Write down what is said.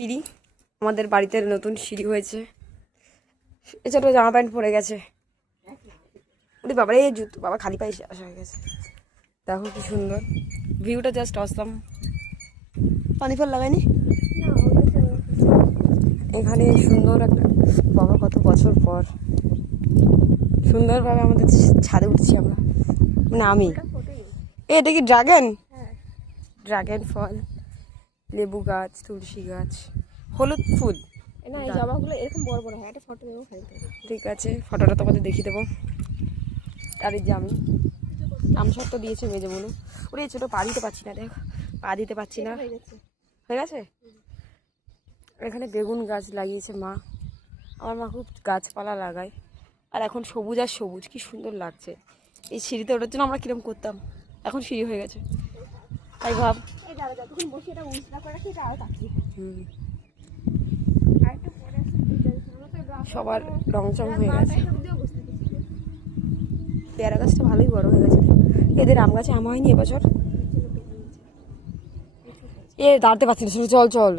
সিঁড়ি আমাদের বাড়িতে নতুন সিঁড়ি হয়েছে। এছাড়াও জামা প্যান্ট পরে গেছে। ওরে বাবা রে, জুতো বাবা খালি পায়ে আসা হয়ে গেছে। দেখো কি সুন্দর ভিউটা, জাস্ট অসাম। পানি ফল লাগাইনি এখানে, সুন্দর একটা বাবা, কত বছর পর সুন্দরভাবে আমাদের ছাদে উঠছি আমরা, মানে আমি। এটা কি ড্রাগন? ড্রাগন ফল, লেবু গাছ, তুলসী গাছ, হলুদ ফুল। না, এই জবাগুলো এরকম বড় বড় হয়। একটা ফটো দেবো খাইতে। ঠিক আছে, ফটোটা তোমাদের দেখিয়ে দেবো। আর এই যে আমি আমসত্ব দিয়েছে মেজে বলুন। ওরে ছোট, পা দিতে পারছি না, দেখ পা দিতে পারছি না। হয়ে গেছে। এখানে বেগুন গাছ লাগিয়েছে মা। আমার মা খুব গাছপালা লাগায়। আর এখন সবুজ আর সবুজ, কি সুন্দর লাগছে। এই সিঁড়িতে ওঠার জন্য আমরা কিরম করতাম, এখন সিঁড়ি হয়ে গেছে। তাই ভাব। সবার রংচং হয়ে গেছে। পেয়ারা গাছটা ভালোই বড় হয়ে গেছে। এদের আম গাছে আম হয়নি এবছর। এ দাঁড়াতে পারছি না, চল চল।